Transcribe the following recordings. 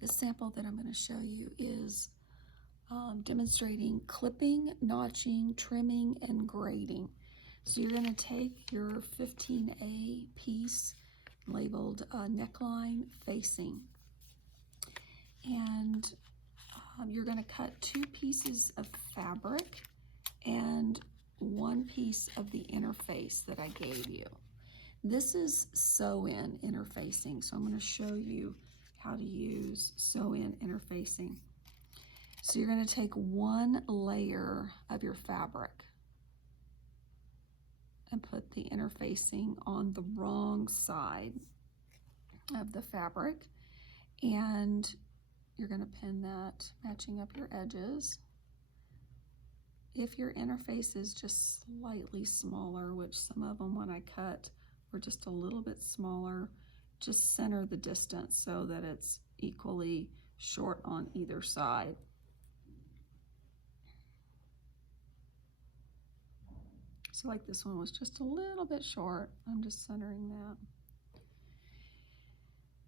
This sample that I'm going to show you is demonstrating clipping, notching, trimming, and grading. So you're going to take your 15A piece labeled neckline facing, and you're going to cut 2 pieces of fabric and 1 piece of the interface that I gave you. This is sew-in interfacing, so I'm going to show you how to use sew-in interfacing. So you're going to take 1 layer of your fabric and put the interfacing on the wrong side of the fabric, and you're going to pin that, matching up your edges. If your interface is just slightly smaller, which some of them when I cut were just a little bit smaller, just center the distance so that it's equally short on either side. So like this one was just a little bit short. I'm just centering that.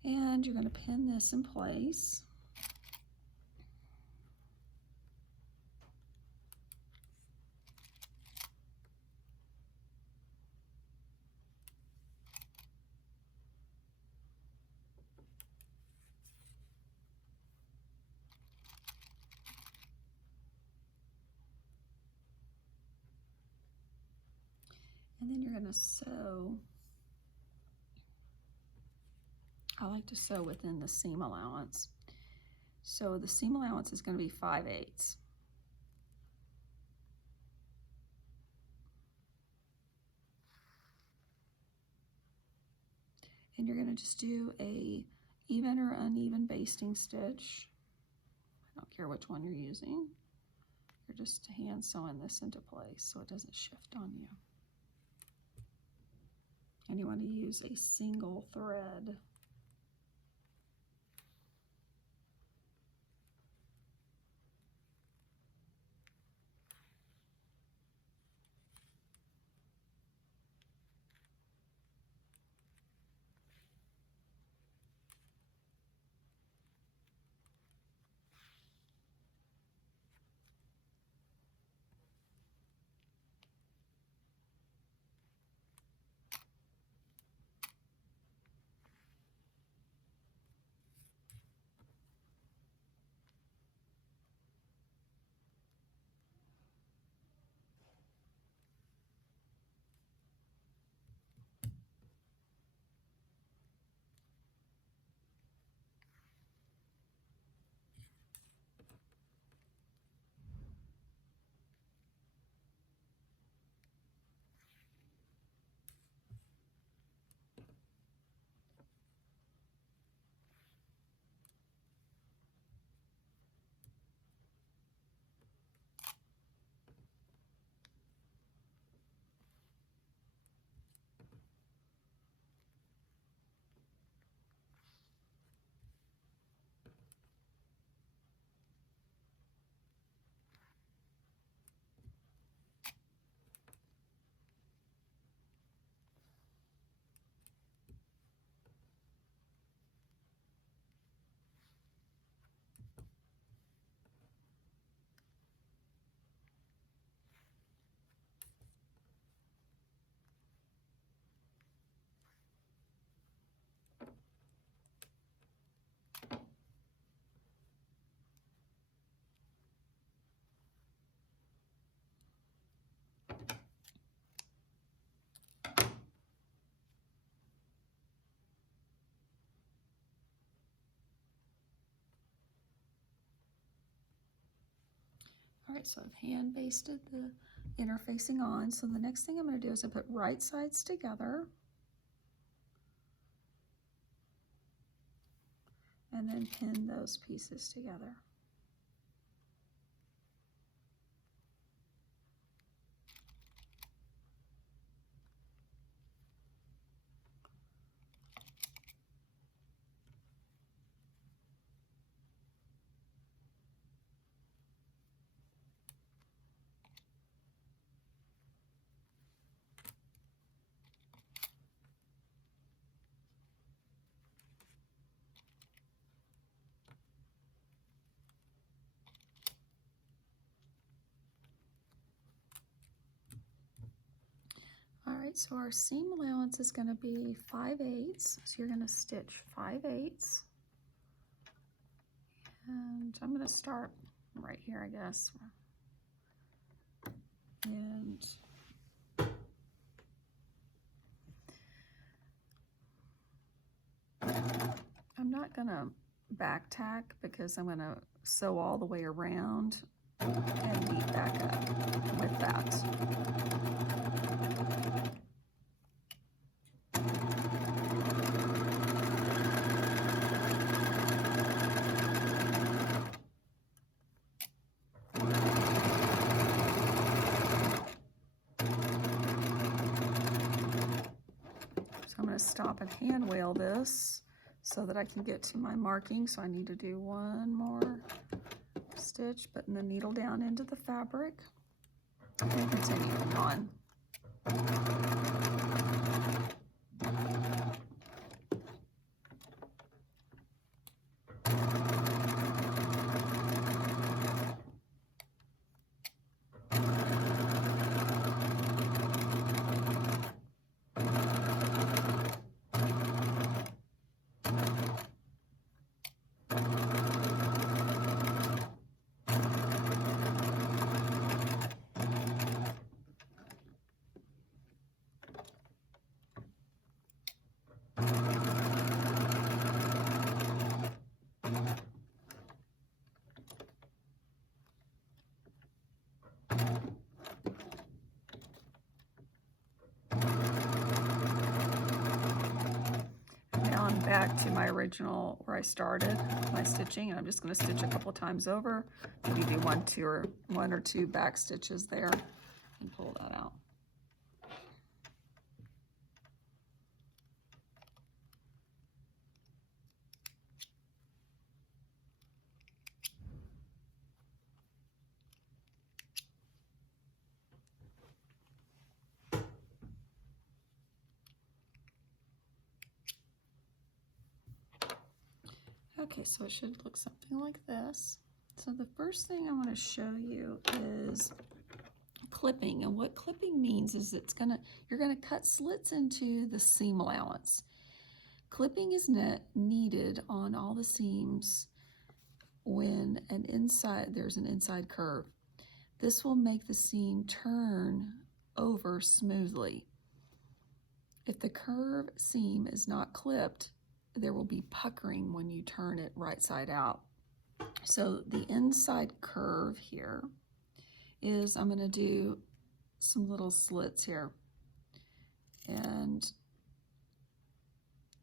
And you're going to pin this in place. And then you're going to sew. I like to sew within the seam allowance. So the seam allowance is going to be 5/8. And you're going to just do a even or uneven basting stitch. I don't care which one you're using. You're just hand sewing this into place so it doesn't shift on you. And you want to use a single thread. All right, so I've hand basted the interfacing on. So the next thing I'm going to do is I put right sides together and then pin those pieces together. right, so our seam allowance is going to be 5/8, so you're going to stitch 5/8, and I'm going to start right here, I guess, and I'm not going to back tack because I'm going to sew all the way around and weave back up with that. So I'm going to stop and hand wheel this so that I can get to my marking. So I need to do one more stitch, putting the needle down into the fabric and continue on. Back to my original where I started my stitching, and I'm just going to stitch a couple times over, maybe do one or two back stitches there and pull that out. Okay, so it should look something like this. So the first thing I want to show you is clipping, and what clipping means is you're gonna cut slits into the seam allowance. Clipping is needed on all the seams when there's an inside curve. This will make the seam turn over smoothly. If the curve seam is not clipped, there will be puckering when you turn it right side out. So the inside curve here is, I'm going to do some little slits here, and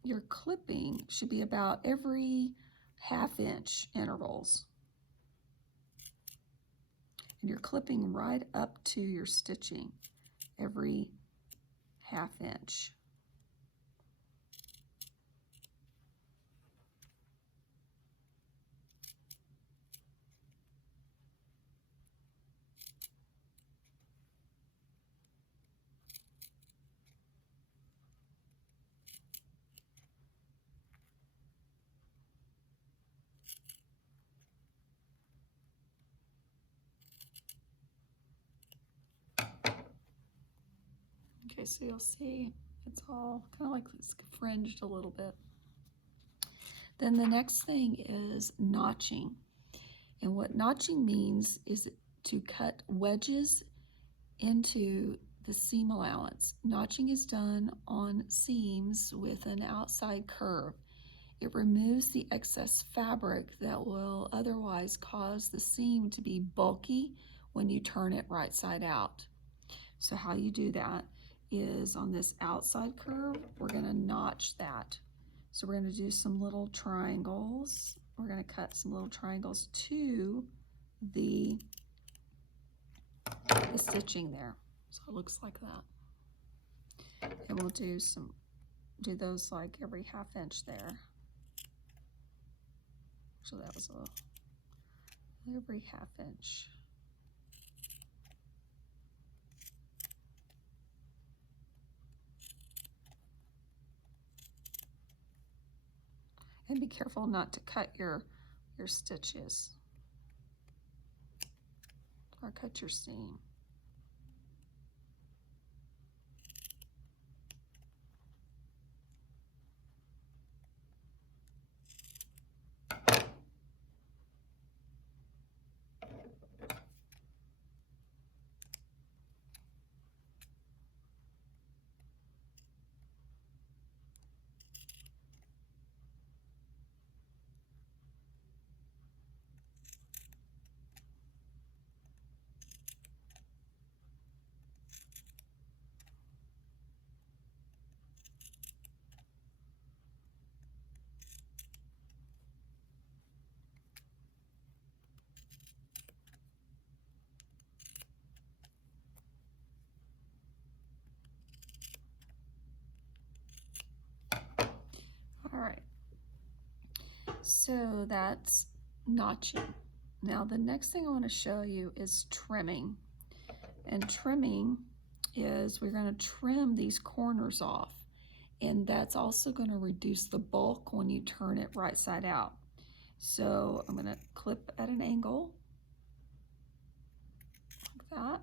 your clipping should be about every ½ inch intervals, and you're clipping right up to your stitching every ½ inch. Okay, so you'll see it's all kind of like it's fringed a little bit. Then the next thing is notching. And what notching means is to cut wedges into the seam allowance. Notching is done on seams with an outside curve. It removes the excess fabric that will otherwise cause the seam to be bulky when you turn it right side out. So how you do that is on this outside curve, we're going to notch that. So we're going to do some little triangles. We're going to cut some little triangles to the stitching there. So it looks like that. And we'll do those like every ½ inch there. So that was every ½ inch. And be careful not to cut your stitches or cut your seam. So that's notching. Now the next thing I want to show you is trimming. And trimming is we're going to trim these corners off. And that's also going to reduce the bulk when you turn it right side out. So I'm going to clip at an angle like that,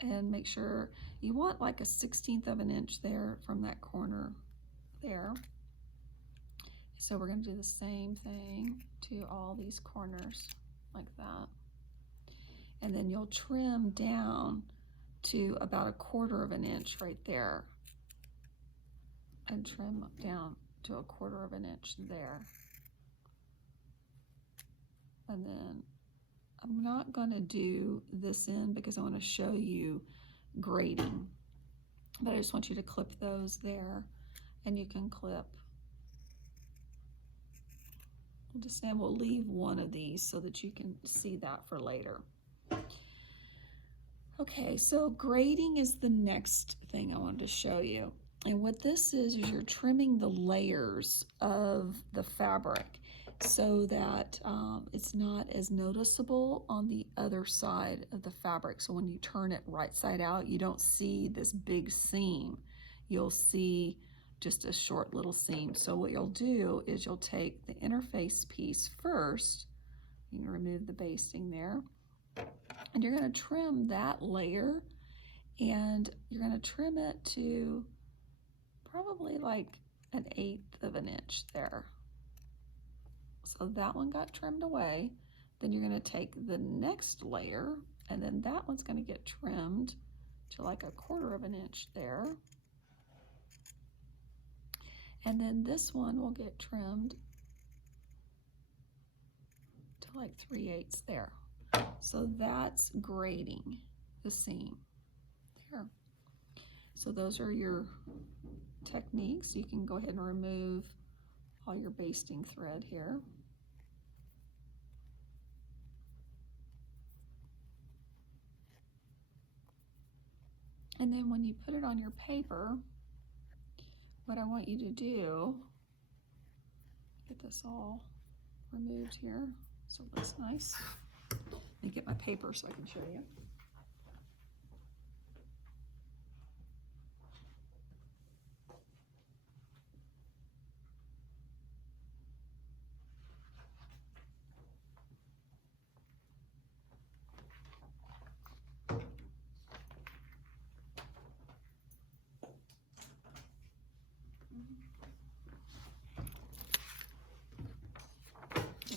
and make sure you want like a 1/16 of an inch there from that corner there. So we're going to do the same thing to all these corners like that. And then you'll trim down to about 1/4 of an inch right there, and trim down to 1/4 of an inch there. And then I'm not going to do this end because I want to show you grading, but I just want you to clip those there, and you can clip. We'll leave one of these so that you can see that for later. Okay, so grading is the next thing I wanted to show you. And what this is you're trimming the layers of the fabric so that it's not as noticeable on the other side of the fabric. So when you turn it right side out, you don't see this big seam. You'll see just a short little seam. So what you'll do is you'll take the interface piece first. You can remove the basting there. And you're going to trim that layer, and you're going to trim it to probably like 1/8 of an inch there. So that one got trimmed away. Then you're going to take the next layer, and then that one's going to get trimmed to like 1/4 of an inch there. And then this one will get trimmed to like 3/8 there. So that's grading the seam there. So those are your techniques. You can go ahead and remove all your basting thread here. And then when you put it on your paper, what I want you to do, get this all removed here so it looks nice. Let me get my paper so I can show you.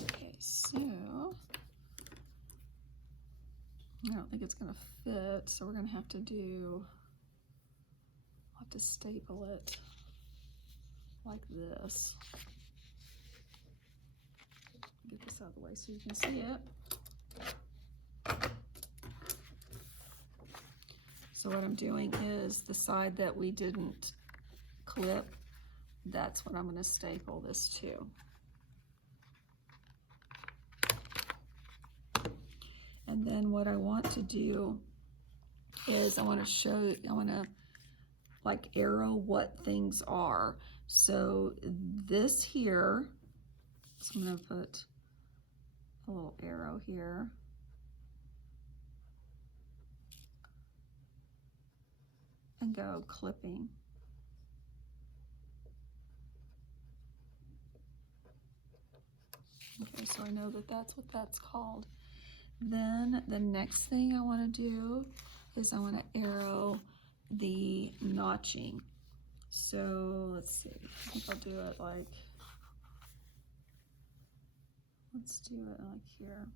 Okay, so I don't think it's going to fit, so we're going to have to I'll have to staple it like this. Get this out of the way so you can see it. So what I'm doing is the side that we didn't clip, that's what I'm going to staple this to. And then what I want to do is I want to like arrow what things are. So this here, so I'm going to put a little arrow here. And go clipping. Okay, so I know that that's what that's called. Then the next thing I want to do is I want to arrow the notching. So let's see, I think I'll do it like, let's do it like here.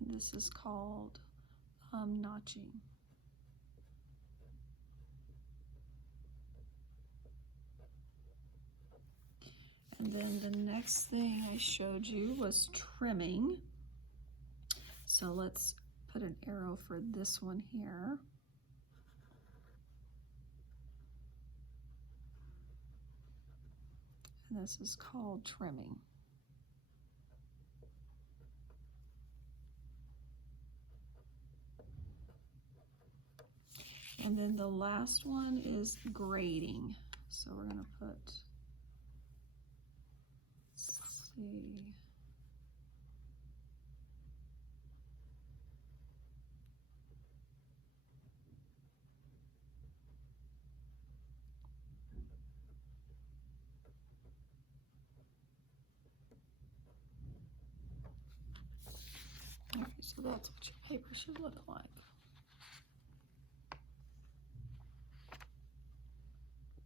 And this is called notching. And then the next thing I showed you was trimming. So let's put an arrow for this one here. And this is called trimming. And then the last one is grading. So we're going to put, let's see. Okay, so that's what your paper should look like.